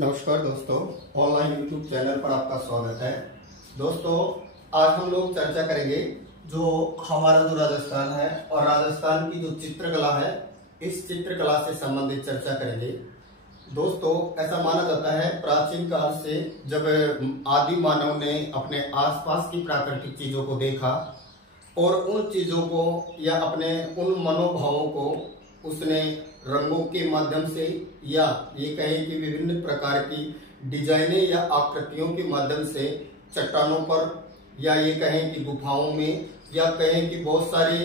नमस्कार दोस्तों, online YouTube channel पर आपका स्वागत है। दोस्तों, आज हम लोग चर्चा करेंगे जो हमारा जो राजस्थान है और राजस्थान की जो चित्रकला है, इस चित्रकला से संबंधित चर्चा करेंगे। दोस्तों, ऐसा माना जाता है प्राचीन काल से जब आदि मानव ने अपने आसपास की प्राकृतिक चीजों को देखा और उन चीजों को या अपने उन मनोभावों को उसने रंगों के माध्यम से या ये कहें कि विभिन्न प्रकार की डिजाइनें या आकृतियों के माध्यम से चट्टानों पर या ये कहें कि गुफाओं में या कहें कि बहुत सारे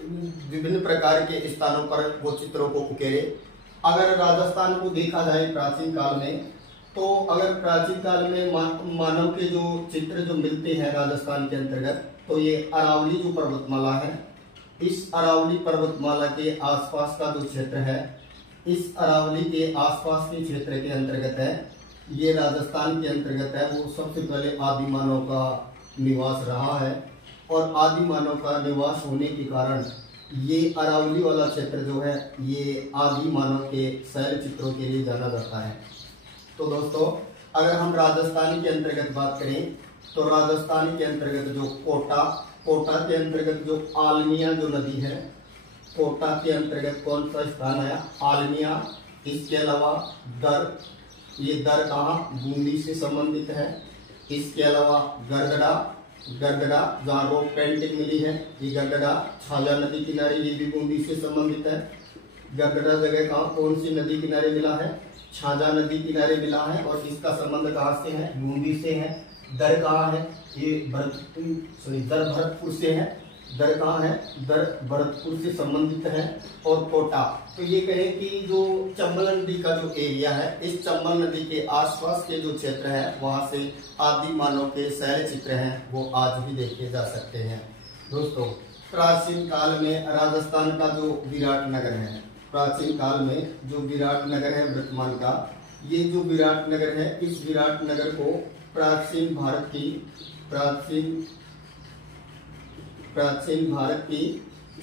विभिन्न प्रकार के स्थानों पर वो चित्रों को उकेरे। अगर राजस्थान को देखा जाए प्राचीन काल में, तो अगर प्राचीन काल में मानव के जो चित्र जो मिलते हैं राजस्थान के अंतर्गत, तो ये अरावली जो पर्वतमाला है, इस अरावली पर्वतमाला के आसपास का जो क्षेत्र है, इस अरावली के आसपास के क्षेत्र के अंतर्गत है, ये राजस्थान के अंतर्गत है। वो सबसे पहले आदि मानव का निवास रहा है और आदि मानव का निवास होने के कारण ये अरावली वाला क्षेत्र जो है, ये आदि मानव के शैल चित्रों के लिए जाना जाता है। तो दोस्तों, अगर हम राजस्थान के अंतर्गत बात करें, तो राजस्थान के अंतर्गत जो कोटा के अंतर्गत जो आलमिया जो नदी है, कोटा के अंतर्गत कौन सा स्थान है? आलमिया। इसके अलावा दर, ये दर कहाँ? बूंदी से संबंधित है। इसके अलावा गरगड़ा जहाँ रोक पेंटिंग मिली है, ये गरगड़ा। छाजा नदी किनारे, ये भी बूंदी से संबंधित है। गरगड़ा जगह कहाँ, कौन सी नदी किनारे मिला है? छाजा नदी किनारे मिला है और इसका संबंध कहाँ से है? बूंदी से है। दर कहाँ है? ये दर भरतपुर से है। दर कहाँ है? दर भरतपुर से संबंधित है। और कोटा, तो ये कहें कि जो चंबल नदी का जो एरिया है, इस चंबल नदी के आसपास के जो क्षेत्र है, वहां से आदि मानव के शैल चित्र हैं, वो आज भी देखे जा सकते हैं। दोस्तों, प्राचीन काल में राजस्थान का जो विराट नगर है, प्राचीन काल में जो विराट नगर है वर्तमान का, ये जो विराट नगर है, इस विराट नगर को प्राचीन भारत की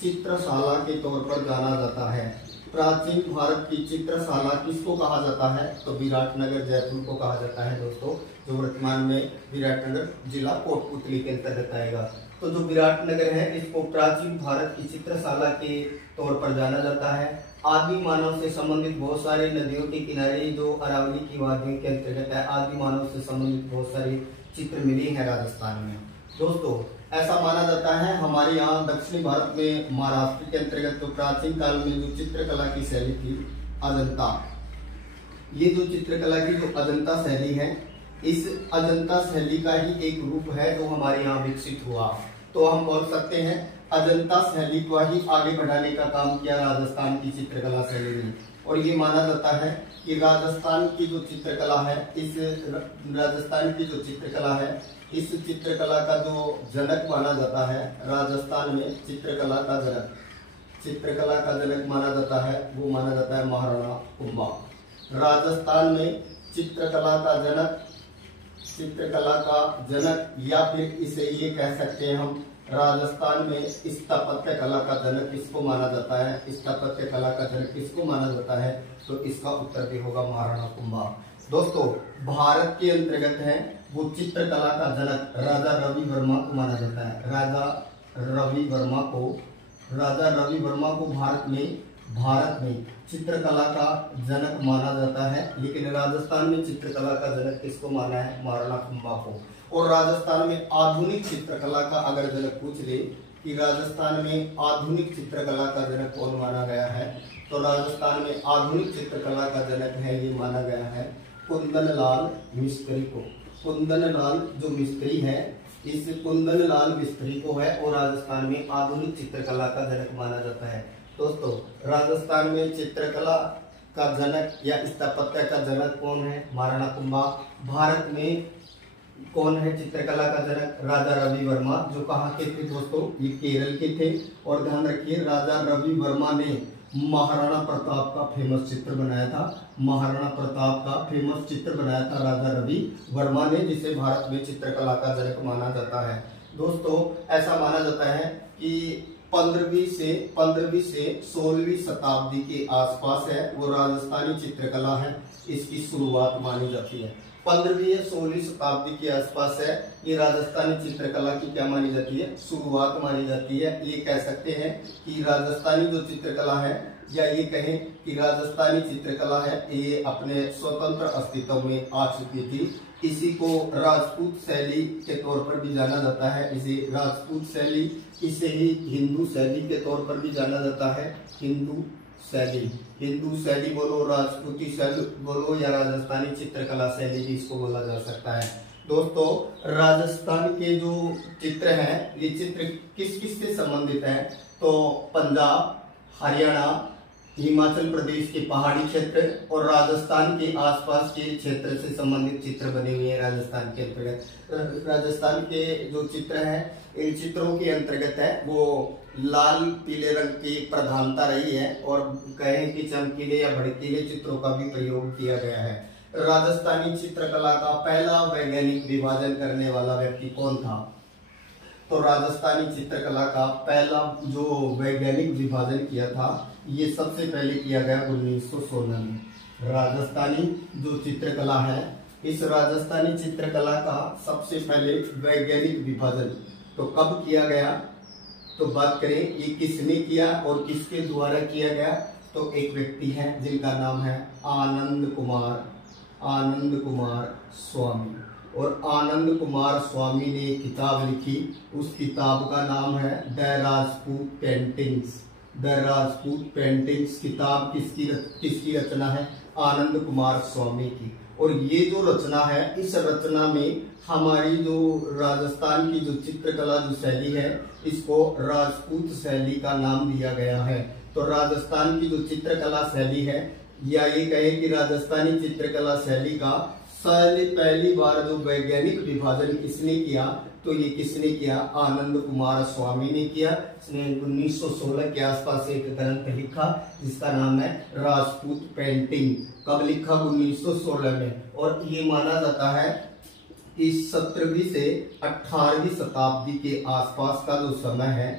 चित्रशाला के तौर पर जाना जाता है। प्राचीन भारत की चित्रशाला किसको कहा जाता है? तो विराट नगर जयपुर को कहा जाता है दोस्तों, जो वर्तमान में विराट नगर जिला कोटपुतली के अंतर्गत आएगा। तो जो विराट नगर है, इसको प्राचीन भारत की चित्रशाला के तौर पर जाना जाता है। आदि मानव से संबंधित बहुत सारे नदियों के किनारे जो अरावली की वादियों के अंतर्गत है, आदि मानव से संबंधित बहुत सारे चित्र मिले हैं राजस्थान में। दोस्तों, ऐसा माना जाता है हमारे यहाँ दक्षिणी भारत में महाराष्ट्र के अंतर्गत तो प्राचीन काल में जो चित्रकला की शैली थी अजंता, ये जो चित्रकला की जो अजंता शैली है, इस अजंता शैली का ही एक रूप है जो हमारे यहाँ विकसित हुआ। तो हम बोल सकते हैं अजंता शैली को ही आगे बढ़ाने का काम किया राजस्थान की चित्रकला शैली ने। और ये माना जाता है कि राजस्थान की जो चित्रकला है, इस राजस्थान की जो चित्रकला है, इस चित्रकला का जो जनक माना जाता है राजस्थान में, चित्रकला का जनक माना जाता है, वो माना जाता है महाराणा कुंभा। राजस्थान में चित्रकला का जनक या फिर इसे ये कह सकते हैं हम, राजस्थान में स्थापत्य कला का जनक किसको माना जाता है? स्थापत्य कला का जनक किसको माना जाता है? तो इसका उत्तर भी होगा महाराणा कुंभा। दोस्तों, भारत के अंतर्गत है वो चित्रकला का जनक राजा रवि वर्मा को माना जाता है। राजा रवि वर्मा को भारत में चित्रकला का जनक माना जाता है। लेकिन राजस्थान में चित्रकला का जनक किसको माना है? महाराणा कुंभा को। और राजस्थान में आधुनिक चित्रकला का अगर जनक पूछ ले कि राजस्थान में आधुनिक चित्रकला का जनक कौन माना गया है, तो राजस्थान में आधुनिक चित्रकला का जनक है, ये माना गया है कुंदनलाल मिस्त्री को। कुंदनलाल जो मिस्त्री है, इस कुंदनलाल मिस्त्री को है और राजस्थान में आधुनिक चित्रकला का जनक माना जाता है। दोस्तों, राजस्थान में चित्रकला का जनक या स्थापत्य का जनक कौन है? महाराणा कुंभा। भारत में कौन है चित्रकला का जनक? राजा रवि वर्मा, जो कहाँ के थे दोस्तों? ये केरल के थे। और ध्यान रखिए, राजा रवि वर्मा ने महाराणा प्रताप का फेमस चित्र बनाया था। महाराणा प्रताप का फेमस चित्र बनाया था राजा रवि वर्मा ने, जिसे भारत में चित्रकला का जनक माना जाता है। दोस्तों, ऐसा माना जाता है कि 15वीं से 16वीं शताब्दी के आसपास है, वो राजस्थानी चित्रकला है, इसकी शुरुआत मानी जाती है। 15वीं या 16वीं शताब्दी के आसपास है, ये राजस्थानी चित्रकला की क्या मानी जाती है, शुरुआत मानी जाती है। ये कह सकते हैं कि राजस्थानी जो चित्रकला है, या ये कहें कि राजस्थानी चित्रकला है, ये अपने स्वतंत्र अस्तित्व में आ चुकी थी। इसी को राजपूत शैली के तौर पर भी जाना जाता है, इसे राजपूत शैली, इसे ही हिंदू शैली के तौर पर भी जाना जाता है। हिंदू शैली बोलो, राजपूती शैली बोलो, या राजस्थानी चित्रकला शैली भी इसको बोला जा सकता है। दोस्तों, राजस्थान के जो चित्र हैं, ये चित्र किस किस से संबंधित हैं, तो पंजाब, हरियाणा, हिमाचल प्रदेश के पहाड़ी क्षेत्र और राजस्थान के आसपास के क्षेत्र से संबंधित चित्र बने हुए हैं। राजस्थान के अंतर्गत, राजस्थान के जो चित्र हैं, इन चित्रों के अंतर्गत है वो लाल पीले रंग की प्रधानता रही है, और कहें कि चमकीले या भड़कीले चित्रों का भी प्रयोग किया गया है। राजस्थानी चित्रकला का पहला वैज्ञानिक विभाजन करने वाला व्यक्ति कौन था, तो राजस्थानी चित्रकला का पहला जो वैज्ञानिक विभाजन किया था, ये सबसे पहले किया गया 1916 में। राजस्थानी जो चित्रकला है, इस राजस्थानी चित्रकला का सबसे पहले वैज्ञानिक विभाजन तो कब किया गया, तो बात करें ये किसने किया और किसके द्वारा किया गया, तो एक व्यक्ति है जिनका नाम है आनंद कुमार स्वामी। और आनंद कुमार स्वामी ने एक किताब लिखी, उस किताब का नाम है द राजपूत पेंटिंग्स। किताब किसकी रचना है, आनंद कुमार स्वामी की। और ये जो रचना है, इस रचना में हमारी जो राजस्थान की जो चित्रकला जो शैली है, इसको राजपूत शैली का नाम दिया गया है। तो राजस्थान की जो चित्रकला शैली है, या ये कहें कि राजस्थानी चित्रकला शैली का पहली बार जो वैज्ञानिक विभाजन किसने किया, तो ये किसने किया, आनंद कुमार स्वामी ने किया। इसने 1916 के आसपास एक ग्रंथ लिखा जिसका नाम है राजपूत पेंटिंग। कब लिखा, 1916 में। और ये माना जाता है कि 17वीं से 18वीं शताब्दी के आसपास का जो समय है,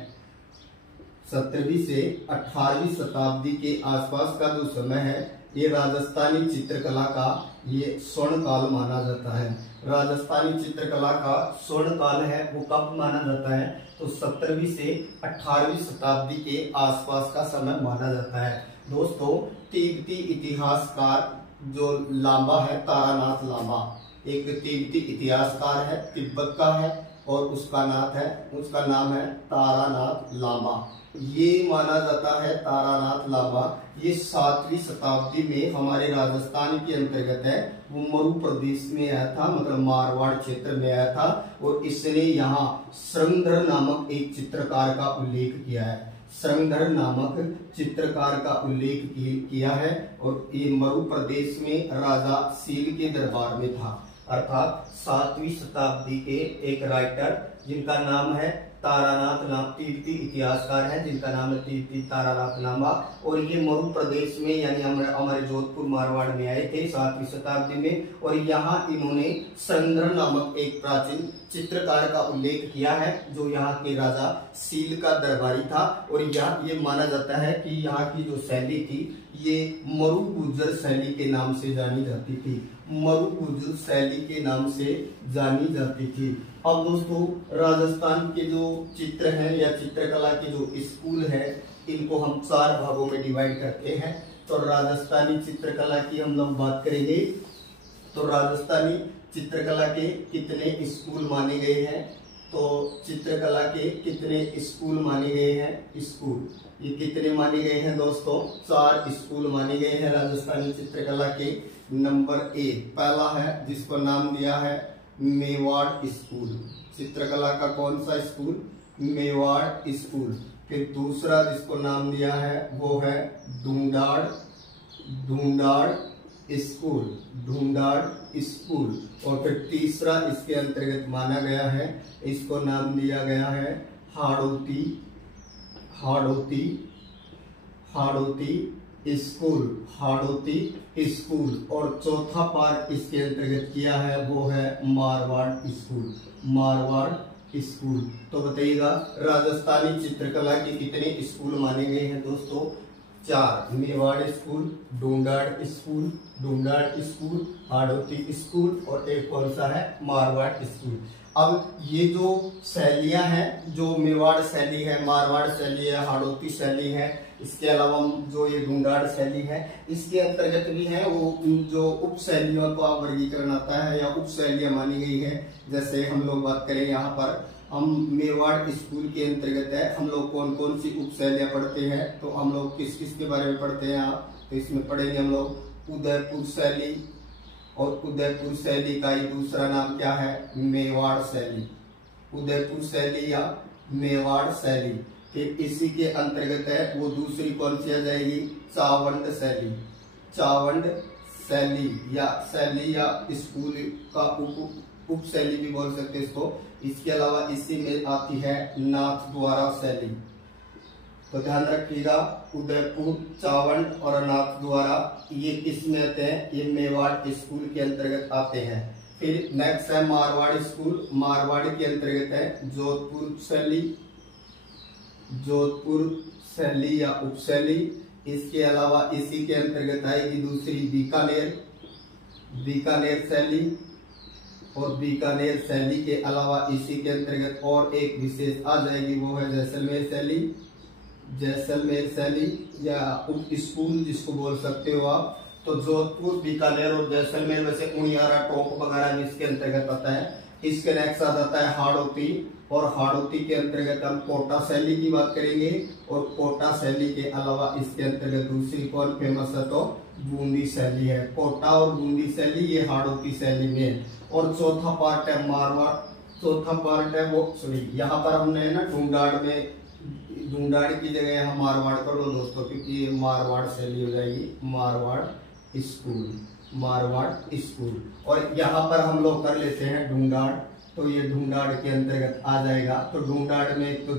17वीं से 18वीं शताब्दी के आसपास का जो समय है, ये राजस्थानी चित्रकला का ये स्वर्ण काल माना जाता है। राजस्थानी चित्रकला का स्वर्ण काल है, वो कब माना जाता है, तो 17वीं से 18वीं शताब्दी के आसपास का समय माना जाता है। दोस्तों, तिब्बती इतिहासकार जो लांबा है, तारानाथ लांबा, एक तिब्बती इतिहासकार है, तिब्बत का है, और उसका नाम है तारानाथ लांबा। ये माना जाता है तारानाथ लांबा, ये 7वीं शताब्दी में हमारे राजस्थान के अंतर्गत है, वो मरु प्रदेश में आया था, मतलब मारवाड़ क्षेत्र में आया था। और इसने यहाँ श्रृंगधर नामक एक चित्रकार का उल्लेख किया है, श्रृंगधर नामक चित्रकार का उल्लेख किया है। और ये मरु प्रदेश में राजा सील के दरबार में था, अर्थात 7वीं शताब्दी के एक राइटर जिनका नाम है तारानाथ, तिब्बती इतिहासकार है जिनका नाम है तिब्बती तारानाथ लांबा। और ये मरु प्रदेश में यानी हमारे जोधपुर मारवाड़ में आए थे 7वीं शताब्दी में। और यहाँ इन्होंने श्रृंगधर नामक एक प्राचीन चित्रकार का उल्लेख किया है, जो यहाँ के राजा सील का दरबारी था। और ये माना जाता है कि यहाँ की जो शैली थी, ये मरु गुर्जर शैली के नाम से जानी जाती थी, मरु गुर्जर शैली के नाम से जानी जाती थी। अब दोस्तों, राजस्थान के जो चित्र हैं या चित्रकला के जो स्कूल है, इनको हम 4 भागों में डिवाइड करते हैं। तो राजस्थानी चित्रकला की हम लोग बात करेंगे, तो राजस्थानी चित्रकला के कितने स्कूल माने गए हैं, तो चित्रकला के कितने स्कूल माने गए हैं, स्कूल ये कितने माने गए हैं दोस्तों, 4 स्कूल माने गए हैं राजस्थानी चित्रकला के। नंबर 1 पहला है जिसको नाम दिया है मेवाड़ स्कूल, चित्रकला का कौन सा स्कूल, मेवाड़ स्कूल। फिर दूसरा जिसको नाम दिया है वो है ढूंढाड़ स्कूल। और फिर तीसरा इसके अंतर्गत माना गया है, इसको नाम दिया गया है हाड़ौती स्कूल। और चौथा पार्ट इसके अंतर्गत किया है वो है मारवाड़ स्कूल। तो बताइएगा राजस्थानी चित्रकला के कितने स्कूल माने गए हैं दोस्तों? 4। Mewar school, Dhundhar school, Hadoti school और एक कौन सा है? मारवाड़ स्कूल। अब ये जो शैलियां हैं, जो मेवाड़ शैली है, मारवाड़ शैली है, हाड़ौती शैली है, इसके अलावा जो ये ढूंढाड़ शैली है, इसके अंतर्गत भी है वो जो उप शैलियों का वर्गीकरण आता है या उप शैलियां मानी गई है। जैसे हम लोग बात करें यहाँ पर, हम मेवाड़ स्कूल के अंतर्गत है, हम लोग कौन कौन सी उप शैलियां पढ़ते हैं, तो हम लोग किस किस के बारे में पढ़ते हैं आप? तो इसमें पढ़ेंगे हम लोग उदयपुर शैली, और उदयपुर शैली का ही दूसरा नाम क्या है? मेवाड़ शैली। उदयपुर शैली या मेवाड़ शैली। फिर इसी के अंतर्गत है वो दूसरी कौन सी आ जाएगी? चावंड शैली। चावंड शैली या स्कूल का उप शैली भी बोल सकते हैं इसको। इसके अलावा इसी में आती है नाथ द्वारा शैली। तो ध्यान रखिएगा, उदयपुर, चावंड और नाथ द्वारा ये किस में आते हैं? ये मेवाड़ स्कूल के अंतर्गत आते हैं। फिर नेक्स्ट है मारवाड़ स्कूल। मारवाड़ के अंतर्गत है जोधपुर शैली या उपशैली। इसके अलावा इसी के अंतर्गत आएगी दूसरी बीकानेर शैली, और बीकानेर शैली के अलावा इसी के अंतर्गत और एक विशेष आ जाएगी, वो है जैसलमेर शैली या उप स्कूल जिसको बोल सकते हो आप। तो जोधपुर, बीकानेर और जैसलमेर वैसे उनियारा, टोंक वगैरह भी इसके अंतर्गत आता है। इसके नेक्स्ट आ जाता है हाड़ौती, और हाड़ौती के अंतर्गत हम कोटा शैली की बात करेंगे, और कोटा शैली के अलावा इसके अंतर्गत दूसरी कौन फेमस है? तो बूंदी शैली है। कोटा और बूंदी शैली ये हाड़ौती शैली में। और चौथा पार्ट है मारवाड़। चौथा पार्ट है वो यहाँ पर हमने ना ढूंढाड़ की जगह यहाँ मारवाड़ कर लो दोस्तों, क्योंकि ये मारवाड़ शैली हो जाएगी। मारवाड़ स्कूल। और यहाँ पर हम लोग कर लेते हैं ढूंढाड़, तो ये ढूंढाड़ के अंतर्गत आ जाएगा। तो ढूंढाड़ में एक तो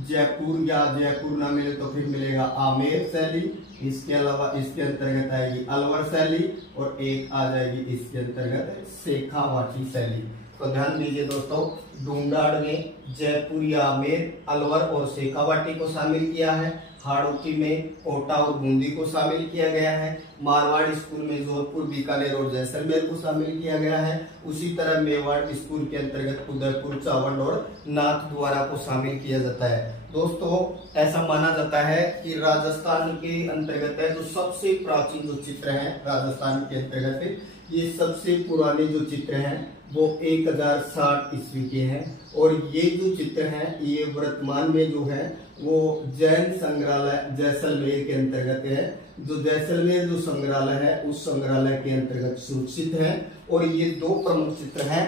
जयपुर या जयपुर ना मिले तो फिर मिलेगा आमेर शैली। इसके अलावा इसके अंतर्गत आएगी अलवर शैली, और एक आ जाएगी इसके अंतर्गत शेखावाटी शैली। तो ध्यान दीजिए दोस्तों, ढूंढाड़ में जयपुर या आमेर, अलवर और शेखावाटी को शामिल किया है। हाड़ौती में कोटा और बूंदी को शामिल किया गया है। मारवाड़ स्कूल में जोधपुर, बीकानेर और जैसलमेर को शामिल किया गया है। उसी तरह मेवाड़ स्कूल के अंतर्गत उदयपुर, चावंड और नाथ द्वारा को शामिल किया जाता है। दोस्तों ऐसा माना जाता है कि राजस्थान के अंतर्गत है जो सबसे प्राचीन जो चित्र है राजस्थान के अंतर्गत, ये सबसे पुराने जो चित्र हैं वो 1060 ईस्वी के हैं। और ये जो चित्र हैं ये वर्तमान में जो है वो जैन संग्रहालय जैसलमेर के अंतर्गत है। जो जैसलमेर जो संग्रहालय है उस संग्रहालय के अंतर्गत सुरक्षित है। और ये दो प्रमुख चित्र हैं।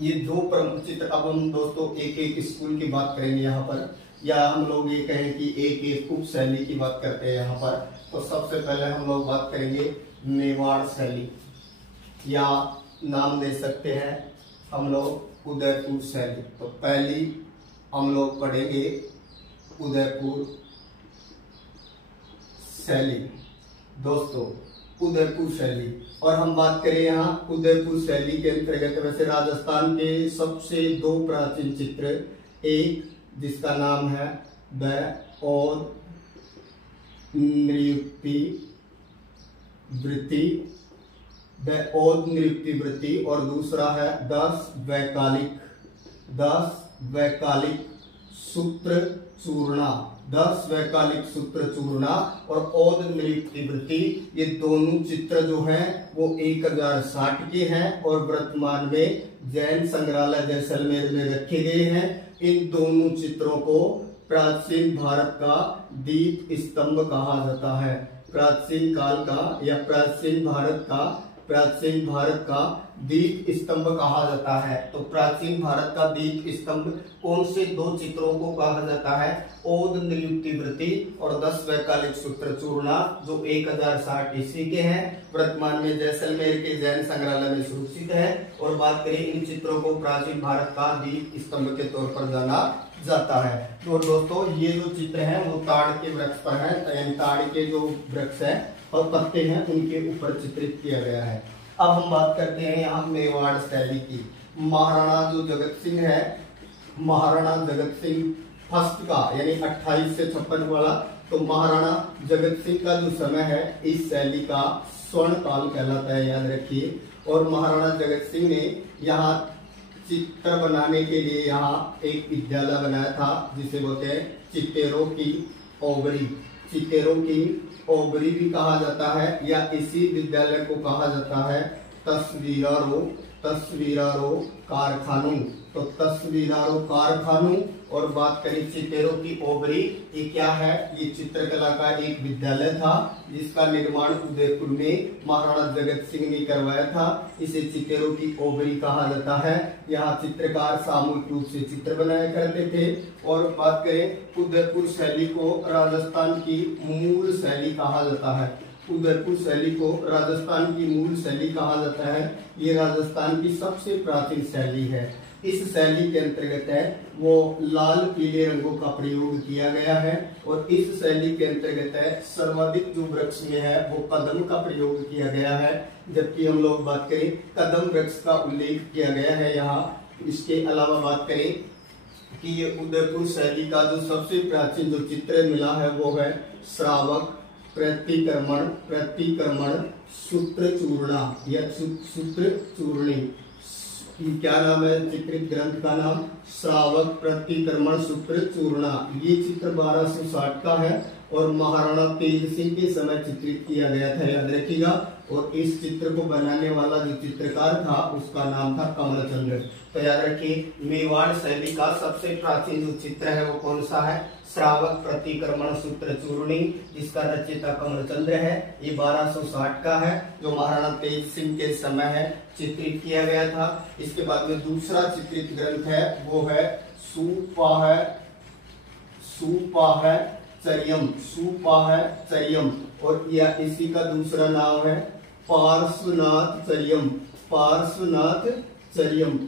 ये दो प्रमुख चित्र, अब हम दोस्तों एक एक स्कूल की बात करेंगे यहाँ पर, या हम लोग ये कहें कि एक एक उप शैली की बात करते हैं यहाँ पर। तो सबसे पहले हम लोग बात करेंगे मेवाड़ शैली, या नाम दे सकते हैं हम लोग उदयपुर शैली। तो पहली हम लोग पढ़ेंगे उदयपुर शैली दोस्तों, उदयपुर शैली। और हम बात करें यहाँ उदयपुर शैली के अंतर्गत, वैसे राजस्थान के सबसे दो प्राचीन चित्र, एक जिसका नाम है बौद्ध नृत्य वृत्ति, और दूसरा है 10 वैकालिक सूत्र चूर्णा। 10 वैकालिक सूत्र चूर्णा और औद नृत्य वृत्ति, ये दोनों चित्र जो हैं वो 1060 के हैं और वर्तमान में जैन संग्रहालय जैसलमेर में रखे गए हैं। इन दोनों चित्रों को प्राचीन भारत का दीप स्तंभ कहा जाता है। प्राचीन काल का या प्राचीन भारत का दीप स्तंभ कहा जाता है। तो प्राचीन भारत का दीप स्तंभ कौन से दो चित्रों को कहा जाता है? औद नृत्य वृत्ति और 10 वैकालिक सूत्र चूर्णा, जो 1060 ईस्वी के हैं, वर्तमान में जैसलमेर के जैन संग्रहालय में सुरक्षित है। और बात करें इन चित्रों को प्राचीन भारत का दीप स्तंभ के तौर पर जाना जाता है। तो दोस्तों ये जो चित्र हैं वो ताड़ के वृक्ष पर है, ताड़ के जो वृक्ष है और पत्ते हैं उनके ऊपर चित्रित किया गया है। अब हम बात करते हैं यहाँ मेवाड़ शैली की। महाराणा जो जगत सिंह है, महाराणा जगत सिंह फर्स्ट का यानी 28 से 56 वाला, तो महाराणा जगत सिंह का जो समय है इस शैली का स्वर्ण काल कहलाता है, याद रखिए। और महाराणा जगत सिंह ने यहाँ चित्र बनाने के लिए यहाँ एक विद्यालय बनाया था जिसे बोलते हैं चित्तेरों की ओबरी। चित्तेरों की ओबरी भी कहा जाता है या इसी विद्यालय को कहा जाता है तस्वीरारो कारखानों। तो तस्वीरारो कारखानों। और बात करें चित्तेरों की ओबरी, ये क्या है? ये चित्रकला का एक विद्यालय था जिसका निर्माण उदयपुर में महाराणा जगत सिंह ने करवाया था। इसे चित्तेरों की ओबरी कहा जाता है। यहाँ चित्रकार सामूहिक रूप से चित्र बनाया करते थे। और बात करें उदयपुर शैली को राजस्थान की मूल शैली कहा जाता है। उदयपुर शैली को राजस्थान की मूल शैली कहा जाता है। ये राजस्थान की सबसे प्राचीन शैली है। इस शैली के अंतर्गत है वो लाल पीले रंगों का प्रयोग किया गया है। और इस शैली के अंतर्गत है सर्वाधिक जो वृक्ष में है वो कदम का प्रयोग किया गया है। जबकि हम लोग बात करें कदम वृक्ष का उल्लेख किया गया है यहाँ। इसके अलावा बात करें कि ये उदयपुर शैली का जो सबसे प्राचीन जो चित्र मिला है वो है श्रावक प्रतिक्रमण सूत्र चूर्णा या सूत्र चूर्णी। क्या नाम है चित्रित ग्रंथ का नाम? श्रावक प्रतिक्रमण सूत्र चूर्णा। ये चित्र 1260 का है और महाराणा तेज सिंह के समय चित्रित किया गया था, याद रखिएगा। और इस चित्र को बनाने वाला जो चित्रकार था उसका नाम था कमलचंद्र। तो याद रखिए मेवाड़ शैली का सबसे प्राचीन जो चित्र है वो कौन सा है? श्रावक प्रतिक्रमण सूत्र चूर्णी, जिसका रचयिता कमलचंद्र है। ये 1260 का है जो महाराणा तेज सिंह के समय है चित्रित किया गया था। इसके बाद में दूसरा चित्रित ग्रंथ है वो है सुपाहचर्यम। और यह इसी का दूसरा नाम है पार्श्वनाथचर्यम।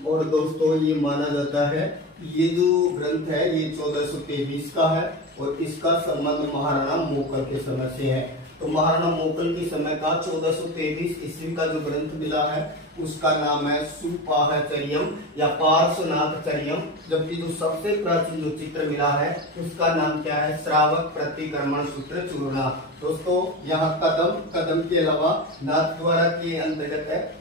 और दोस्तों ये माना जाता है ये जो ग्रंथ है ये 1423 का है और इसका संबंध महाराणा मोकल के समय से है। तो महाराणा मोकल के समय का 1423 ईस्वी का जो ग्रंथ मिला है उसका नाम है सुपाहचर्यम या पार्श्वनाथचर्यम। जबकि जो सबसे प्राचीन जो चित्र मिला है उसका नाम क्या है? श्रावक प्रतिक्रमण सूत्र चूर्णा। दोस्तों यहाँ कदम के अलावा नाथ द्वारा के अंतर्गत है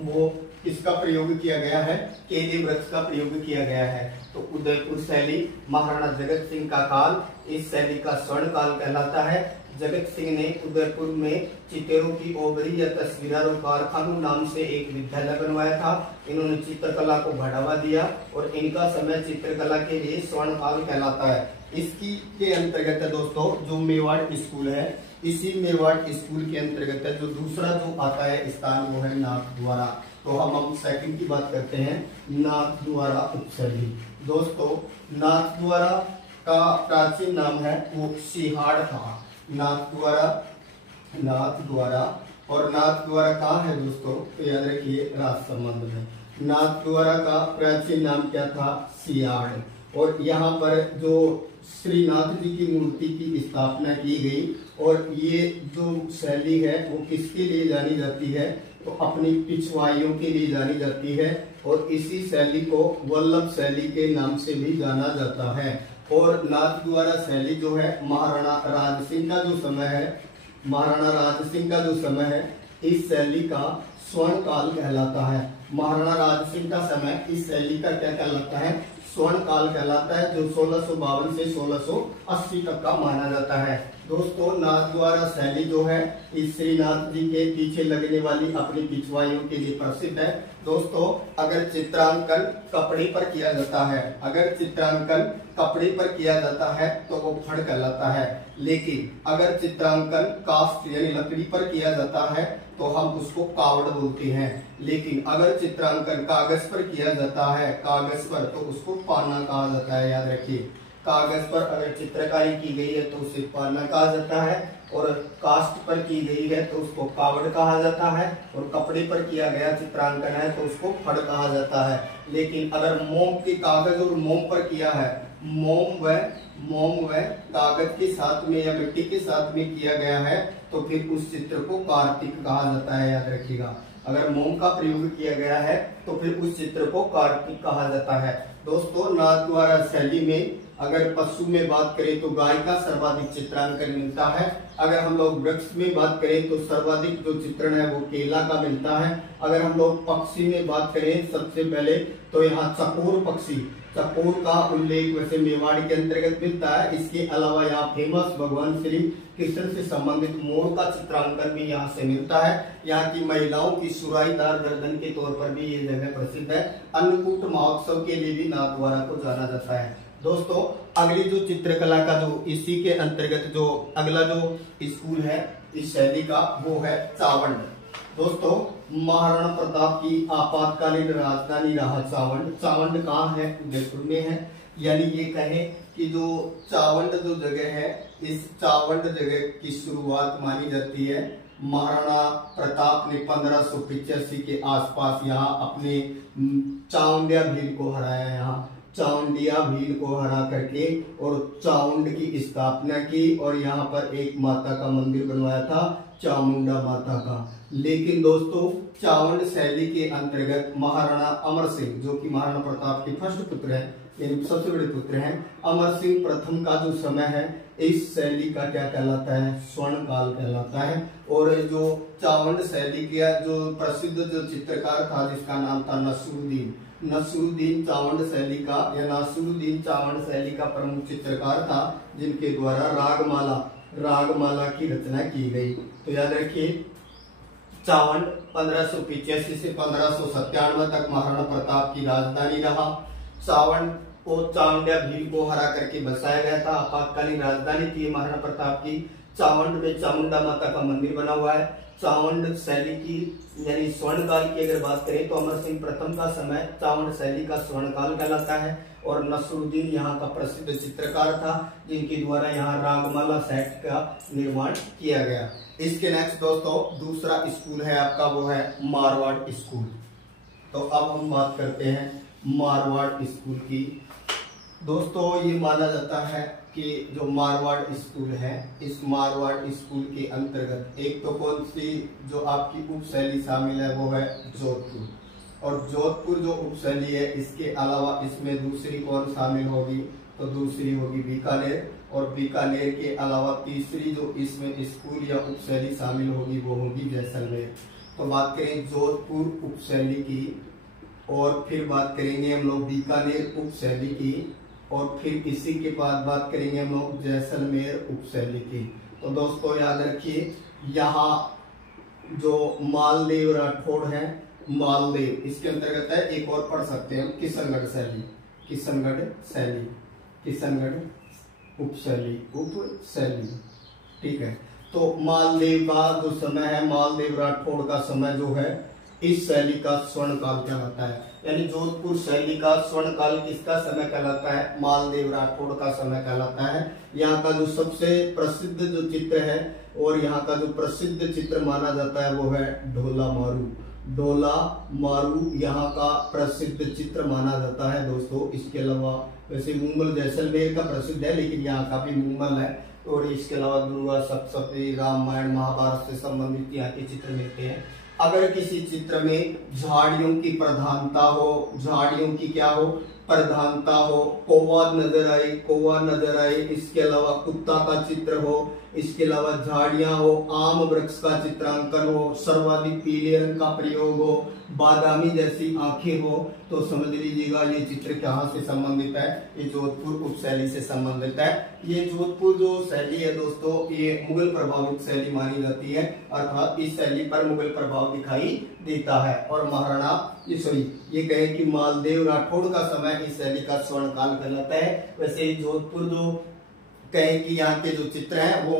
वो किसका प्रयोग किया गया है? केले वृक्ष का प्रयोग किया गया है। तो उदयपुर शैली महाराणा जगत सिंह का काल इस शैली का स्वर्ण काल कहलाता है। जगत सिंह ने उदयपुर में चित्तेरों की ओबरी या तस्वीरारो कारखानों नाम से एक विद्यालय बनवाया था। इन्होंने चित्रकला को बढ़ावा दिया और इनका समय चित्रकला के लिए स्वर्ण काल कहलाता है। इसकी के अंतर्गत है दोस्तों जो मेवाड़ स्कूल है, इसी मेवाड़ स्कूल के अंतर्गत है जो दूसरा जो आता है स्थान वो है नाथ द्वारा। तो हम सेकंड की बात करते हैं नाथ द्वारा उपशैली। दोस्तों नाथ द्वारा का प्राचीन नाम है वो सिहाड़ था। नाथ द्वारा और नाथ द्वारा कहाँ है दोस्तों? तो याद रखिए राजसमंद में। नाथ द्वारा का प्राचीन नाम क्या था? सियाड़। और यहाँ पर जो श्रीनाथ जी की मूर्ति की स्थापना की गई। और ये जो शैली है वो किसके लिए जानी जाती है? तो अपनी पिछवाइयों के लिए जानी जाती है। और इसी शैली को वल्लभ शैली के नाम से भी जाना जाता है। और नाथ द्वारा शैली जो है महाराणा राज सिंह का जो समय है इस शैली का स्वर्ण काल कहलाता है। महाराणा राज सिंह का समय इस शैली का क्या कहलाता है? स्वर्ण काल कहलाता है, जो 1652 से 1680 तक का माना जाता है। दोस्तों नाथ द्वारा शैली जो है इस श्रीनाथ जी के पीछे लगने वाली अपनी पिछवाइयों के लिए प्रसिद्ध है। दोस्तों अगर चित्रांकन कपड़े पर किया जाता है तो वो फड़ कहलाता है। लेकिन अगर चित्रांकन कास्ट यानी लकड़ी पर किया जाता है तो हम उसको कावड़ बोलते हैं। लेकिन अगर चित्रांकन कागज पर किया जाता है तो उसको पाना कहा जाता है। याद रखिए कागज पर अगर चित्रकारी की गई है तो उसे पाना कहा जाता है और कास्ट पर की गई है तो उसको कावड़ कहा जाता है और कपड़े पर किया गया चित्रांकन है तो उसको फड़ कहा जाता है। लेकिन अगर मोम के कागज और मोम पर किया है, मोम व कागज के साथ में या मिट्टी के साथ में किया गया है तो फिर उस चित्र को कार्तिक कहा जाता है, याद रखिएगा। अगर मोम का प्रयोग किया गया है तो फिर उस चित्र को कार्तिक कहा जाता है। दोस्तों, नाथ द्वारा शैली में अगर पशु में बात करें तो गाय का सर्वाधिक चित्रांकन मिलता है। अगर हम लोग वृक्ष में बात करें तो सर्वाधिक जो चित्रण है वो केला का मिलता है। अगर हम लोग पक्षी में बात करें सबसे पहले तो यहाँ चकोर पक्षी, चकोर का उल्लेख वैसे मेवाड़ के अंतर्गत मिलता है। इसके अलावा यहाँ फेमस भगवान श्री कृष्ण से संबंधित मोर का चित्रांकन भी यहाँ से मिलता है। यहाँ की महिलाओं की सुराहीदार गर्दन के तौर पर भी ये जगह प्रसिद्ध है। अन्नकूट महोत्सव के लिए भी नाथद्वारा को जाना जाता है। दोस्तों, अगली जो चित्रकला का जो इसी के अंतर्गत जो अगला जो स्कूल है इस शैली का वो है चावंड। दोस्तों, महाराणा प्रताप की आपातकालीन राजधानी रहा चावंड। चावंड कहाँ है? उदयपुर में है। यानी ये कहें कि जो चावंड जो जगह है, इस चावंड जगह की शुरुआत मानी जाती है महाराणा प्रताप ने 1585 के आसपास यहाँ अपने चावंडिया भील को हराया। यहाँ चावंडिया भील को हरा करके और चावंड की स्थापना की और यहाँ पर एक माता का मंदिर बनवाया था, चामुंडा माता का। लेकिन दोस्तों, चावंड शैली के अंतर्गत महाराणा अमर सिंह, जो कि महाराणा प्रताप के फर्स्ट पुत्र हैं, यानी सबसे बड़े पुत्र हैं, अमर सिंह प्रथम का जो समय है इस शैली का क्या कहलाता है? स्वर्ण काल कहलाता है। और जो चावंड शैली का जो प्रसिद्ध जो चित्रकार था जिसका नाम था नसरुद्दीन, नसरुद्दीन चावंड शैली का या नासिरुद्दीन चावंड शैली का प्रमुख चित्रकार था, जिनके द्वारा रागमाला की रचना की गई। तो याद रखिए, चावंड 1585 से 1597 तक महाराणा प्रताप की राजधानी रहा। चावंड को चावंडिया भील को हरा करके बसाया गया था। आपातकालीन राजधानी थी महाराणा प्रताप की। चावंड में चामुंडा माता का मंदिर बना हुआ है। चावंड शैली की यानी स्वर्ण काल की अगर बात करें तो अमर सिंह प्रथम का समय चावंड शैली का स्वर्ण काल कहलाता है। और नसरुद्दीन यहाँ का प्रसिद्ध चित्रकार था, जिनके द्वारा यहाँ रागमाला सेट का निर्माण किया गया। इसके नेक्स्ट दोस्तों दूसरा स्कूल है आपका, वो है मारवाड़ स्कूल। तो अब हम बात करते हैं मारवाड़ स्कूल की। दोस्तों, ये माना जाता है कि जो मारवाड़ स्कूल है, इस मारवाड़ स्कूल के अंतर्गत एक तो कौन सी जो आपकी उपशैली शामिल है वो है जोधपुर। और जोधपुर जो उपशैली है, इसके अलावा इसमें दूसरी कौन शामिल होगी? तो दूसरी होगी बीकानेर। और बीकानेर के अलावा तीसरी जो इसमें स्कूल या उपशैली शामिल होगी वो होगी जैसलमेर। तो बात करें जोधपुर उपशैली की, और फिर बात करेंगे हम लोग बीकानेर उपशैली की, और फिर इसी के बाद बात करेंगे हम लोग जैसलमेर उपशैली की। तो दोस्तों याद रखिए, यहाँ जो मालदेव राठौड़ है, मालदेव इसके अंतर्गत है। एक और पढ़ सकते हैं किशनगढ़ शैली, किशनगढ़ शैली, किशनगढ़ उपशैली, ठीक है। तो मालदेव का जो समय है, मालदेव राठौड़ का समय जो है, इस शैली का स्वर्ण काल कहलाता है। यानी जोधपुर शैली का स्वर्ण काल किसका समय कहलाता है? मालदेव राठौड़ का समय कहलाता है। यहाँ का जो सबसे प्रसिद्ध जो चित्र है और यहाँ का जो प्रसिद्ध चित्र माना जाता है वो है ढोला मारू। ढोला मारू यहाँ का प्रसिद्ध चित्र माना जाता है दोस्तों। इसके अलावा वैसे मूंगल जैसलमेर का प्रसिद्ध है, लेकिन यहाँ का भी मूंगल है। और इसके अलावा दुर्गा सप्तशती, रामायण, महाभारत से संबंधित यहाँ के चित्र मिलते हैं। अगर किसी चित्र में झाड़ियों की प्रधानता हो, झाड़ियों की क्या हो? प्रधानता हो, कौवा नजर आए, इसके अलावा कुत्ता का चित्र हो, इसके अलावा झाड़ियां हो, आम वृक्ष का चित्रांकन हो, सर्वाधिक पीले रंग का प्रयोग हो, बादामी जैसी आंखें हो, तो समझ लीजिएगा ये चित्र कहाँ से संबंधित है? ये जोधपुर उपशैली से संबंधित है। ये जोधपुर जो शैली है दोस्तों, ये मुगल प्रभावित शैली मानी जाती है, अर्थात इस शैली पर मुगल प्रभाव दिखाई देता है। और ये कहे कि मालदेव राठौड़ का समय इस शैली का स्वर्ण काल कहलाता है। वैसे जोधपुर जो कहें कि यहाँ के जो चित्र हैं वो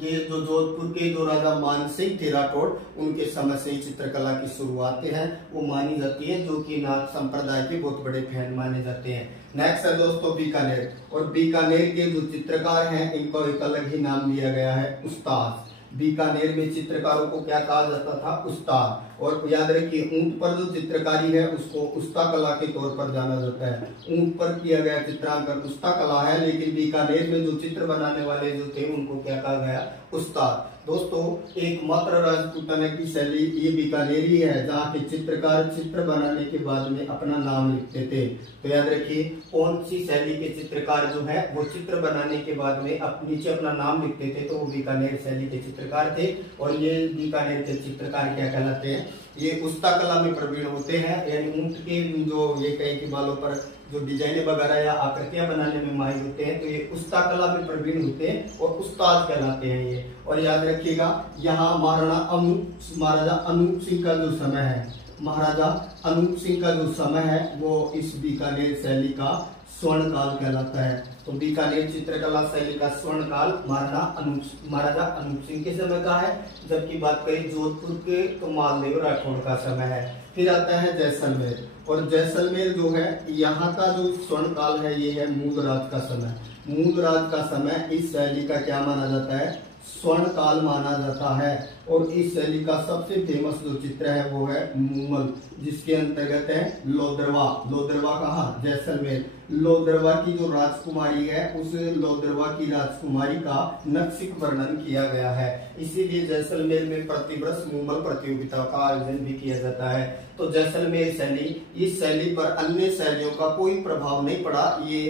ये जो जोधपुर के जो राजा मानसिंह थे राठौड़, उनके समय से ही चित्रकला की शुरुआतें हैं वो मानी जाती है, जो कि नाथ संप्रदाय के बहुत बड़े फैन माने जाते हैं। नेक्स्ट है दोस्तों बीकानेर। और बीकानेर के जो चित्रकार हैं इनको एक अलग ही नाम दिया गया है, उस्ताद। बीकानेर में चित्रकारों को क्या कहा जाता था? उस्ताद। और याद रखिए, ऊंट पर जो चित्रकारी है उसको उस्ता कला के तौर पर जाना जाता है। ऊंट पर किया गया चित्रांकन उस्ता कला है, लेकिन बीकानेर में जो चित्र बनाने वाले जो थे उनको क्या कहा गया? उस्ताद। दोस्तों एकमात्र राजपूताना की शैली ये बीकानेरी है जहाँ के चित्रकार चित्र बनाने के बाद में अपना नाम लिखते थे। तो याद रखिए कौन सी शैली के चित्रकार जो है वो चित्र बनाने के बाद में नीचे अपना नाम लिखते थे, तो वो बीकानेर शैली के चित्रकार थे। और ये बीकानेर के चित्रकार क्या कहलाते हैं, ये उस्ता कला में प्रवीण होते हैं, यानी ऊंट के जो ये कहीं के बालों पर जो डिजाइन वगैरह या आकृतियां बनाने में माहिर होते हैं, तो ये उस्ता कला में प्रवीण होते हैं और उस्ताद कहलाते हैं ये। और याद रखिएगा यहाँ महाराजा अनूप सिंह का जो समय है, महाराजा अनूप सिंह का जो समय है वो इस बीकानेर शैली का स्वर्ण काल कहलाता है। तो बीकानेर चित्रकला शैली का स्वर्ण काल महाराजा अनूप सिंह के समय का है। जबकि बात करें जोधपुर के तो मालदेव राठौड़ का समय है। फिर आता है जैसलमेर, और जैसलमेर जो है यहाँ का जो स्वर्ण काल है ये है मूलराज का समय। मूलराज का समय इस शैली का क्या माना जाता है, स्वर्ण काल माना जाता है। और इस शैली का सबसे फेमस जो चित्र है वो है मूमल, जिसके अंतर्गत है लोदरवा। लोदरवा कहाँ, जैसलमेर। लोदरवा की जो राजकुमारी है उस लोदरवा की राजकुमारी का नक्शिक वर्णन किया गया है। इसीलिए जैसलमेर में प्रतिवर्ष मूमल प्रतियोगिता का आयोजन भी किया जाता है। तो जैसलमेर शैली, इस शैली पर अन्य शैलियों का कोई प्रभाव नहीं पड़ा, ये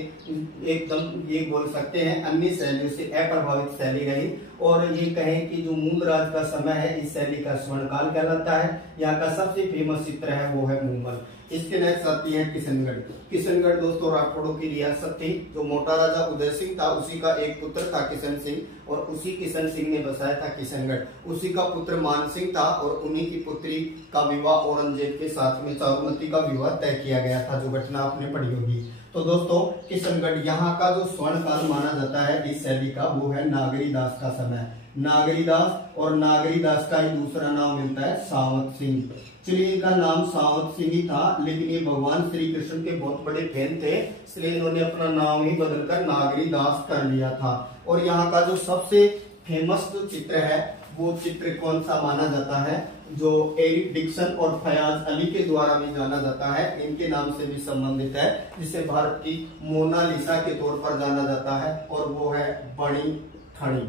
एकदम ये बोल सकते हैं अन्य शैलियों से अप्रभावित शैली रही। और ये कहें कि जो मूलराज का समय है इस शैली का स्वर्ण काल कहलाता है। यहाँ का सबसे फेमस चित्र है वो है मूमल। इसके नेक्स्ट आती है किशनगढ़। किशनगढ़ दोस्तों राठौड़ों की रियासत थी। जो मोटा राजा उदय सिंह था उसी का एक पुत्र था किशन सिंह, और उसी किशन सिंह ने बसाया था किशनगढ़। उसी का पुत्र मान सिंह था और उन्हीं की पुत्री का विवाह औरंगजेब के साथ में चारुमती का विवाह तय किया गया था, जो घटना आपने पढ़ी होगी। तो दोस्तों किशनगढ़ यहाँ का जो स्वर्ण काल माना जाता है इस शैली का वो है नागरीदास का समय। नागरीदास, और नागरीदास का ही दूसरा नाम मिलता है सावंत सिंह। चलिए इनका नाम सावंत सिंह ही था, लेकिन ये भगवान श्री कृष्ण के बहुत बड़े फैन थे, इसलिए इन्होंने अपना नाम ही बदलकर नागरीदास कर लिया था। और यहाँ का जो सबसे फेमस जो चित्र है वो चित्र कौन सा माना जाता है, जो एरिक डिक्सन और फयाज अली के द्वारा भी जाना जाता है, इनके नाम से भी संबंधित है, जिसे भारत की मोनालिसा के तौर पर जाना जाता है। और वो है बड़ी ठणी।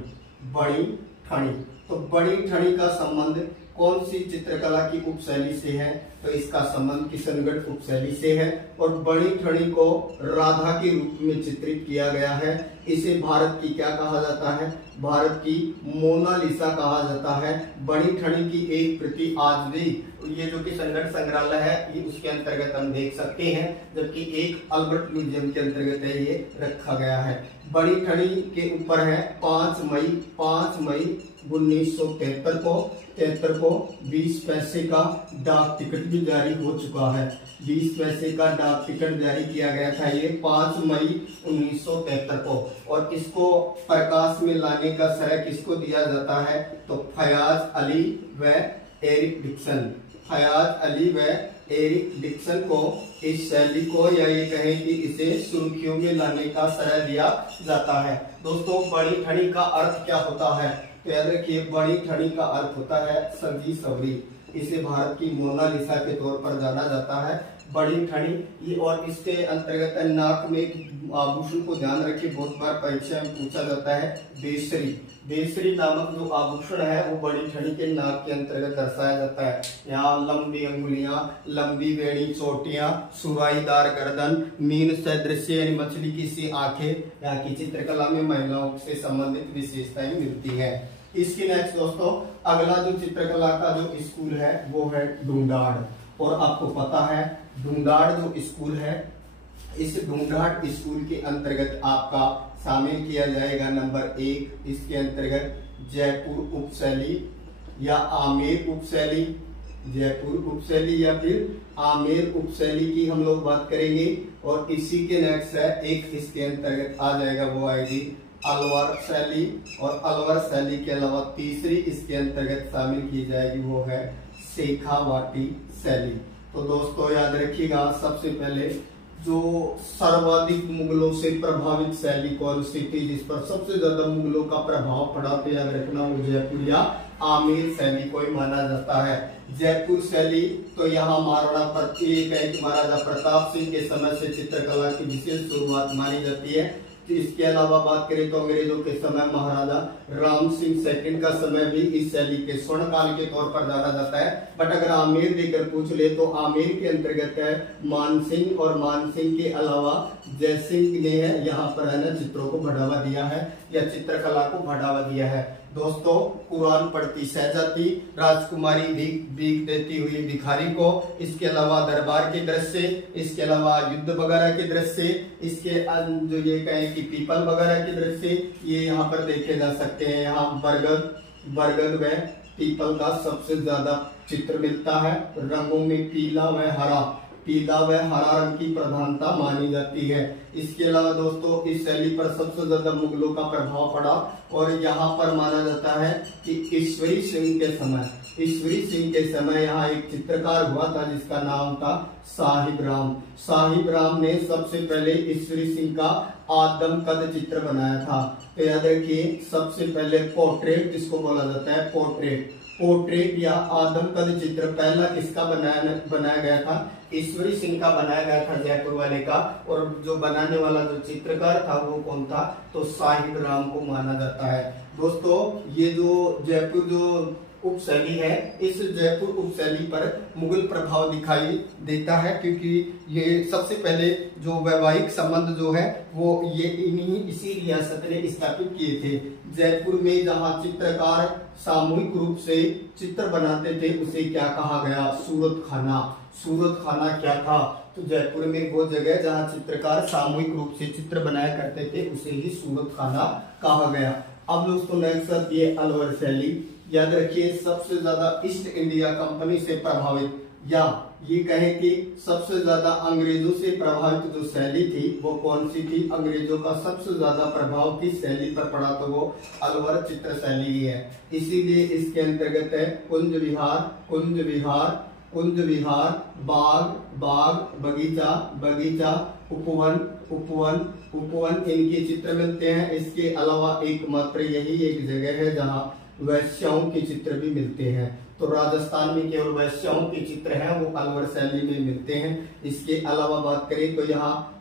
बड़ी ठणी, तो बड़ी ठणी का संबंध कौन सी चित्रकला की उपशैली से है, तो इसका संबंध किशनगढ़ उपशैली से है। और बड़ी ठणी को राधा के रूप में चित्रित किया गया है। इसे भारत की क्या कहा जाता है, भारत की मोनालिसा कहा जाता है। बड़ी ठणी की एक प्रति आज भी ये जो किशनगढ़ संग्रहालय है ये उसके अंतर्गत हम देख सकते हैं, जबकि एक अल्बर्ट म्यूजियम के अंतर्गत है ये रखा गया है। बड़ी ठणी के ऊपर है 5 मई 1973 को 20 पैसे का डाक टिकट भी जारी हो चुका है। 20 पैसे का डाक टिकट जारी किया गया था ये 5 मई 1973 को। और इसको प्रकाश में लाने का श्रेय किसको दिया जाता है, तो फयाज अली व एरिक डिक्सन। फयाज अली व एरिक डिक्सन को इस शैली को, या ये कहें कि इसे सुर्खियों में लाने का श्रेय दिया जाता है। दोस्तों बड़ी ठणी का अर्थ क्या होता है, तो याद रखिए बड़ी ठणी का अर्थ होता है सजी सवरी। इसे भारत की मोनालिसा के तौर पर जाना जाता है बड़ी ठणी ये। और इसके अंतर्गत नाक में आभूषण को ध्यान रखिए, बहुत बार परीक्षा में पूछा जाता है बेसरी। बेसरी नामक जो आभूषण है वो बड़ी ठणी के नाक के अंतर्गत दर्शाया जाता है। यहाँ लंबी अंगुलियां, लंबी बेड़ी, चोटियां, सुराईदार गर्दन, मीन सदृश यानी मछली की सी आंखें, यहाँ की चित्रकला में महिलाओं से संबंधित विशेषताएं मिलती है। इसकी नेक्स्ट दोस्तों अगला जो चित्रकला का जो स्कूल है वो है ढूंढाड़। और आपको पता है ढूंढाड़ जो स्कूल है, इस ढूंढाड़ स्कूल के अंतर्गत आपका शामिल किया जाएगा नंबर 1, इसके अंतर्गत जयपुर उपशैली या आमेर उपशैली, जयपुर उपशैली या फिर आमेर उपशैली की हम लोग बात करेंगे। और इसी के नेक्स्ट है एक इसके अंतर्गत आ जाएगा वो आएगी अलवर शैली। और अलवर शैली के अलावा तीसरी इसके अंतर्गत शामिल की जाएगी वो है शेखावाटी शैली। तो दोस्तों याद रखिएगा सबसे पहले जो सर्वाधिक मुगलों से प्रभावित शैली कौन सी थी, जिस पर सबसे ज्यादा मुगलों का प्रभाव पड़ा, तो याद रखना वो जयपुर या आमेर शैली को ही माना जाता है। जयपुर शैली तो यहाँ महाराजा प्रताप सिंह के समय से चित्रकला की विशेष शुरुआत मानी जाती है। इसके अलावा बात करें तो अंग्रेजों के समय महाराजा राम सिंह सेकंड का समय भी इस शैली के स्वर्ण काल के तौर पर जाना जाता है। बट अगर आमेर देकर पूछ ले तो आमेर के अंतर्गत है मानसिंह, और मानसिंह के अलावा जयसिंह ने यहाँ पर है ना चित्रों को बढ़ावा दिया है या चित्रकला को बढ़ावा दिया है। दोस्तों, कुरान पढ़ती शहजादी, राजकुमारी भीख देती हुई भिखारी को, इसके अलावा दरबार के दृश्य, इसके अलावा युद्ध वगैरह के दृश्य, इसके जो ये कहें कि पीपल वगैरह के दृश्य ये यहाँ पर देखे जा सकते हैं। यहाँ बरगद व पीपल का सबसे ज्यादा चित्र मिलता है। रंगों में पीला व हरा रंग की प्रधानता मानी जाती है। इसके अलावा दोस्तों, इस शैली पर सबसे ज्यादा मुगलों का प्रभाव पड़ा और यहाँ पर माना जाता है कि ईश्वरी सिंह के समय यहाँ एक चित्रकार हुआ था जिसका नाम था साहिब राम ने सबसे पहले ईश्वरी सिंह का आदम कद चित्र बनाया था। तो याद रखिए, सबसे पहले पोर्ट्रेट जिसको बोला जाता है, पोर्ट्रेट या आदम कद चित्र पहला किसका बनाया गया था? ईश्वरी सिंह का बनाया गया था, जयपुर वाले का। और जो बनाने वाला जो चित्रकार था वो कौन था? तो साहिब राम को माना जाता है। दोस्तों, ये जो जयपुर जो उपशैली है, इस जयपुर उपशैली पर मुगल प्रभाव दिखाई देता है, क्योंकि ये सबसे पहले जो वैवाहिक संबंध जो है वो ये इसी रियासत ने स्थापित किए थे। जयपुर में जहाँ चित्रकार सामूहिक रूप से चित्र बनाते थे उसे क्या कहा गया? सूरत खाना क्या था? तो जयपुर में वो जगह जहाँ चित्रकार सामूहिक रूप से चित्र बनाया करते थे उसे ही सूरत खाना कहा गया। अब दोस्तों नेक्स्ट ये अलवर शैली। याद रखिए, सबसे ज्यादा ईस्ट इंडिया कंपनी से प्रभावित, या ये कहें कि सबसे ज्यादा अंग्रेजों से प्रभावित जो शैली थी वो कौन सी थी? अंग्रेजों का सबसे ज्यादा प्रभाव किस शैली पर पड़ा? तो वो अलवर चित्र शैली ही है। इसीलिए इसके अंतर्गत है कुंज विहार, बाग, बगीचा, उपवन इनके चित्र मिलते हैं। इसके अलावा एकमात्र यही एक जगह है जहाँ वैश्याओं के चित्र भी मिलते हैं। तो राजस्थान में केवल वैश्याओं के चित्र हैं वो अलवर शैली में मिलते हैं। इसके अलावा बात करें तो यहाँ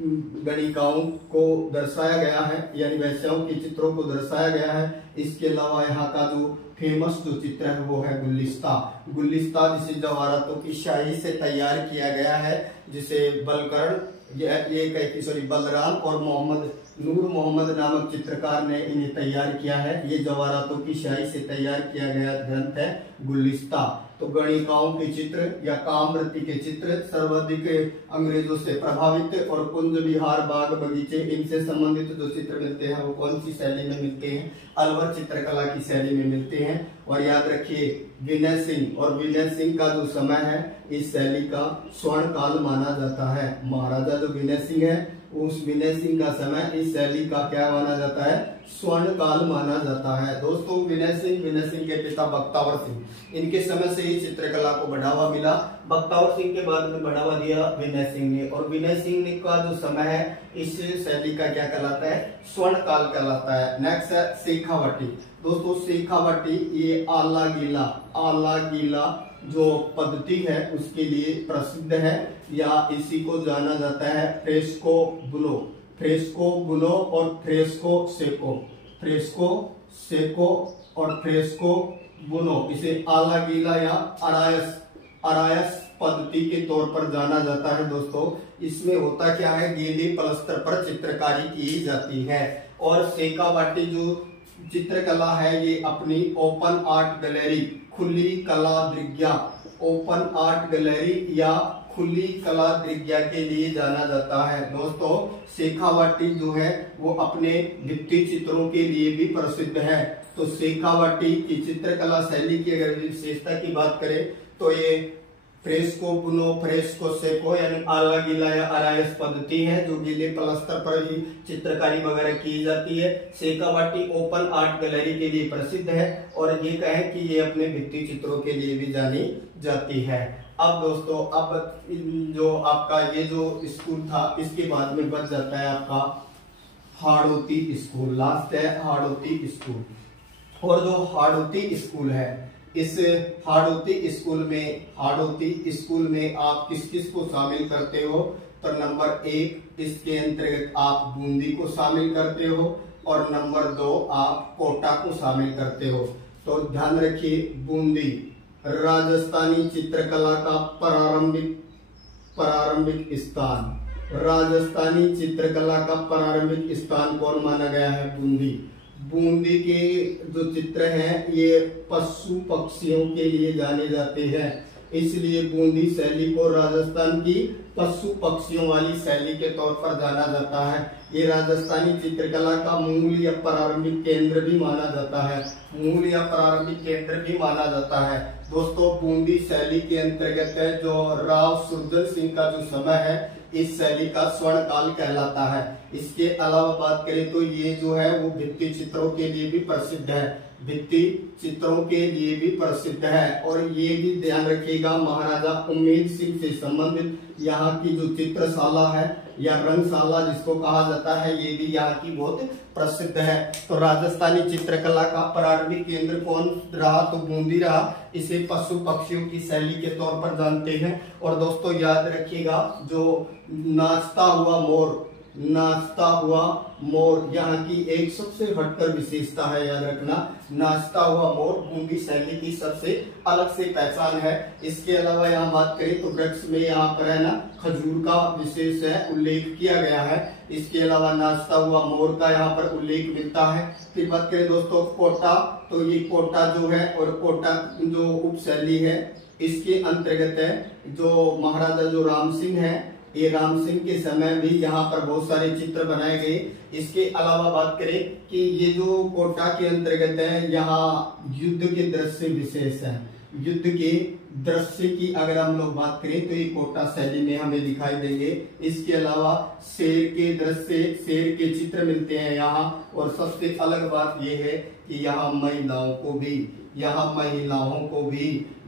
गणिकाओं को दर्शाया गया है, यानी वैश्याओं के चित्रों को दर्शाया गया है। इसके अलावा यहाँ का जो फेमस जो चित्र है वो है गुलिस्ता जिसे जवाहरातों की शाही से तैयार किया गया है, जिसे बलराम और नूर मोहम्मद नामक चित्रकार ने इन्हें तैयार किया है। ये जवाहरातों की शाही से तैयार किया गया ग्रंथ है गुलिस्ता। तो गणिकाओं के चित्र या कामवृत्ति के चित्र सर्वाधिक अंग्रेजों से प्रभावित, और कुंज विहार, बाग, बगीचे इनसे संबंधित जो चित्र मिलते हैं वो कौन सी शैली में मिलते हैं? अलवर चित्रकला की शैली में मिलते हैं। और याद रखिए, विनय सिंह का जो समय है इस शैली का स्वर्ण काल माना जाता है। महाराजा जो विनय सिंह है उस विनय सिंह का समय इस शैली का क्या माना जाता है? स्वर्ण काल माना जाता है। दोस्तों, विनय सिंह के पिता बख्तावर सिंह, इनके समय से ही चित्रकला को बढ़ावा मिला। बख्तावर सिंह के बाद में बढ़ावा दिया विनय सिंह ने, और विनय सिंह का जो समय है इस शैली का क्या कहलाता है? स्वर्ण काल कहलाता है। नेक्स्ट है शेखावटी। दोस्तों, शेखावटी ये आला गीला जो पद्धति है उसके लिए प्रसिद्ध है, या इसी को जाना जाता है फ्रेस्को बुलो और फ्रेस्को बुनो। इसे आला गीला या अरायस पद्धति के तौर पर जाना जाता है। दोस्तों, इसमें होता क्या है? गीले पलस्तर पर चित्रकारी की जाती है। और शेखावाटी जो चित्रकला है ये अपनी ओपन आर्ट गैलरी, खुली कला दृग्या के लिए जाना जाता है। दोस्तों, शेखावाटी जो है वो अपने भित्ति चित्रों के लिए भी प्रसिद्ध है। तो शेखावाटी की चित्रकला शैली की अगर विशेषता की बात करें तो ये फ्रेस्को बुनो, फ्रेस्को सेको यानी आला गीला या अरायस पद्धति है जो गीले पलस्तर पर ही चित्रकारी वगैरह की जाती है। शेखावाटी ओपन आर्ट गैलरी के लिए प्रसिद्ध है, और ये कहें कि ये अपने भित्ति चित्रों के लिए भी जानी जाती है। अब दोस्तों, अब जो आपका ये जो स्कूल था इसके बाद में बच जाता है आपका हाड़ौती स्कूल। लास्ट है हाड़ौती स्कूल। और जो हाड़ौती स्कूल है, इस हाड़ौती स्कूल में आप किस किस को शामिल करते हो? तो नंबर 1 इसके अंतर्गत आप बूंदी को शामिल करते हो और नंबर 2 आप कोटा को शामिल करते हो। तो ध्यान रखिए, बूंदी राजस्थानी चित्रकला का प्रारंभिक स्थान, राजस्थानी चित्रकला का प्रारंभिक स्थान कौन माना गया है? बूंदी। बूंदी के जो चित्र हैं ये पशु पक्षियों के लिए जाने जाते हैं, इसलिए बूंदी शैली को राजस्थान की पशु पक्षियों वाली शैली के तौर पर जाना जाता है। ये राजस्थानी चित्रकला का मूल या प्रारंभिक केंद्र भी माना जाता है, मूल या प्रारंभिक केंद्र भी माना जाता है। दोस्तों, बूंदी शैली के अंतर्गत है जो राव सुरजन सिंह का जो समय है इस शैली का स्वर्ण काल कहलाता है। इसके अलावा बात करें तो ये जो है वो भित्ति चित्रों के लिए भी प्रसिद्ध है, भित्ति चित्रों के लिए भी प्रसिद्ध है। और ये भी ध्यान रखिएगा, महाराजा उम्मेद सिंह से संबंधित यहाँ की जो चित्रशाला है या रंगशाला जिसको कहा जाता है, ये भी यहाँ की बहुत प्रसिद्ध है। तो राजस्थानी चित्रकला का प्रारंभिक केंद्र कौन रहा? तो बूंदी रहा। इसे पशु पक्षियों की शैली के तौर पर जानते हैं। और दोस्तों याद रखिएगा, जो नाचता हुआ मोर, नाचता हुआ मोर यहाँ की एक सबसे हटकर विशेषता है, याद रखना। नाचता हुआ मोर बूंदी शैली की सबसे अलग से पहचान है। इसके अलावा यहाँ बात करें तो वृक्ष में यहाँ पर है ना खजूर का विशेष है उल्लेख किया गया है। इसके अलावा नाचता हुआ मोर का यहाँ पर उल्लेख मिलता है। फिर बात करें दोस्तों कोटा, तो ये कोटा जो है और कोटा जो उप शैली है इसके अंतर्गत है जो महाराजा जो राम सिंह है, ये राम सिंह के समय भी यहाँ पर बहुत सारे चित्र बनाए गए। इसके अलावा बात करें कि ये जो कोटा के अंतर्गत है, यहाँ युद्ध के दृश्य विशेष है। युद्ध के दृश्य की अगर हम लोग बात करें तो ये कोटा शैली में हमें दिखाई देंगे। इसके अलावा शेर के दृश्य, शेर के चित्र मिलते हैं यहाँ। और सबसे अलग बात यह है कि यहाँ महिलाओं को भी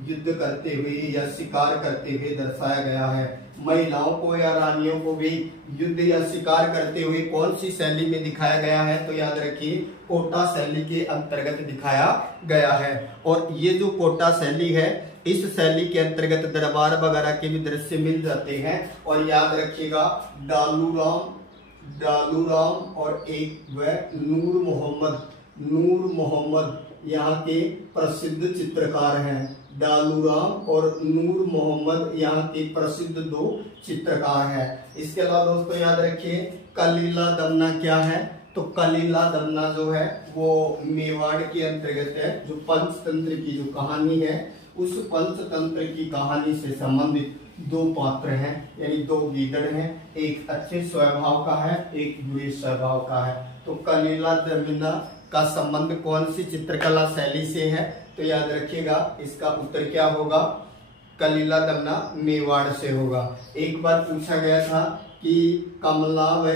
युद्ध करते हुए या शिकार करते हुए दर्शाया गया है। महिलाओं को या रानियों को भी युद्ध या शिकार करते हुए कौन सी शैली में दिखाया गया है? तो याद रखिए, कोटा शैली के अंतर्गत दिखाया गया है। और ये जो कोटा शैली है, इस शैली के अंतर्गत दरबार वगैरह के भी दृश्य मिल जाते हैं। और याद रखिएगा, डालू राम और एक वह नूर मोहम्मद यहाँ के प्रसिद्ध चित्रकार हैं। डालू राम और नूर मोहम्मद यहाँ के प्रसिद्ध 2 चित्रकार हैं। इसके अलावा दोस्तों याद रखिए, कलीला दमना क्या है? तो कलीला दमना जो है वो मेवाड़ के अंतर्गत है। जो पंचतंत्र की जो कहानी है, उस पंचतंत्र की कहानी से संबंधित 2 पात्र हैं, यानी 2 गीदड़ हैं। एक अच्छे स्वभाव का है, एक बुरे स्वभाव का है। तो कलीला दमना का संबंध कौन सी चित्रकला शैली से है? तो याद रखिएगा, इसका उत्तर क्या होगा? कलीला दमना मेवाड़ से होगा। एक बार पूछा गया था कि कमला व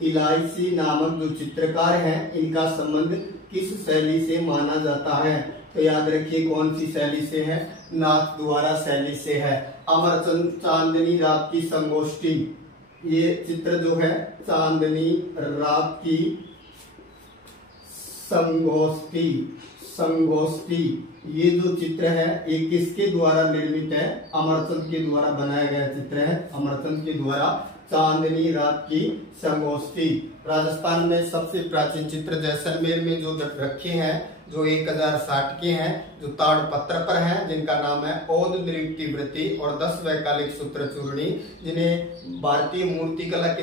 इलायची नामक जो चित्रकार हैं, इनका संबंध किस शैली से माना जाता है? तो याद रखिए, कौन सी शैली से है? नाथद्वारा शैली से है। अमरचंद चांदनी रात की संगोष्ठी, ये चित्र जो है चांदनी रात की संगोष्ठी, ये जो चित्र है ये किसके द्वारा निर्मित है? अमरचंद के द्वारा बनाया गया चित्र है। अमरचंद के द्वारा चांदनी रात की संगोष्ठी। राजस्थान में सबसे प्राचीन चित्र जैसलमेर में जो रखे हैं, जो 1060 के हैं, जो ताड़पत्र पर हैं, जिनका नाम है औद निरुक्ति वृत्ति और 10 वैकल्पिक सूत्र चूर्णी, जिन्हें भारतीय मूर्तिकला के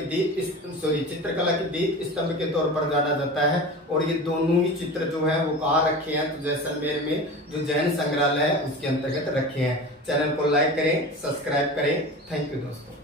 चित्रकला के दीप स्तंभ के तौर पर जाना जाता है। और ये दोनों ही चित्र जो है वो कहाँ रखे हैं? तो जैसलमेर में जो जैन संग्रहालय है उसके अंतर्गत रखे हैं। चैनल को लाइक करें, सब्सक्राइब करें। थैंक यू दोस्तों।